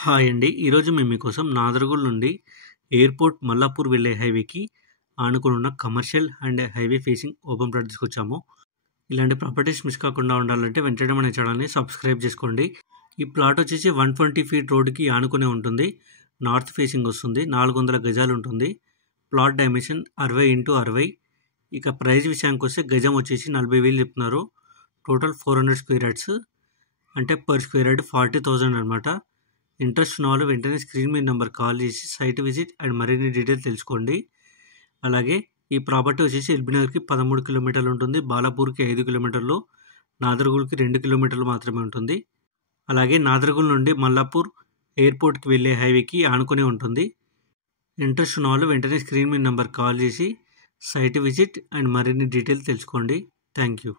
Hi అండి. ఈరోజు మేము మీకోసం నాదరగూల్ నుండి ఎయిర్‌పోర్ట్ మల్లాపూర్ వెళ్ళే హైవేకి ఆనుకునున్న commercial and highway facing open plot తీసుకొచ్చాము. ఇలాంటి ప్రాపర్టీస్ మిస్ కాకుండా ఉండాలంటే వెంటనే మన ఛానల్‌ని సబ్స్క్రైబ్ చేసుకోండి. ఈ ప్లాట్ వచ్చేసి 120 ఫీట్ రోడ్డుకి ఆనుకునే ఉంటుంది. నార్త్ ఫేసింగ్ వస్తుంది. 400 గజాలు ఉంటుంది. Plot dimension 60x60. ఇక ప్రైస్ విషయానికి వస్తే గజం వచ్చేసి 40,000 చెప్తున్నారు. టోటల్ 400 స్క్వేర్ యార్డ్స్ అంటే పర్ స్క్వేర్ యార్డ్ 40,000 అనమాట. ఇంట్రెస్ట్ ఉన్న వాళ్ళు వెంటనే స్క్రీన్ మీద నెంబర్ కాల్ చేసి సైట్ విజిట్ అండ్ మరిన్ని డీటెయిల్స్ తెలుసుకోండి. అలాగే ఈ ప్రాపర్టీ వచ్చేసి ఎల్బీనగర్కి 13 కిలోమీటర్లు ఉంటుంది. బాలాపూర్కి 5 కిలోమీటర్లు, నాదరగూల్కి 2 కిలోమీటర్లు మాత్రమే ఉంటుంది. అలాగే నాదరగూల్ నుండి మల్లాపూర్ ఎయిర్పోర్ట్కి వెళ్ళే హైవేకి ఆనుకునే ఉంటుంది. ఇంట్రెస్ట్ ఉన్న వాళ్ళు వెంటనే స్క్రీన్ మీద నెంబర్ కాల్ చేసి సైట్ విజిట్ అండ్ మరిన్ని డీటెయిల్స్ తెలుసుకోండి. Thank you.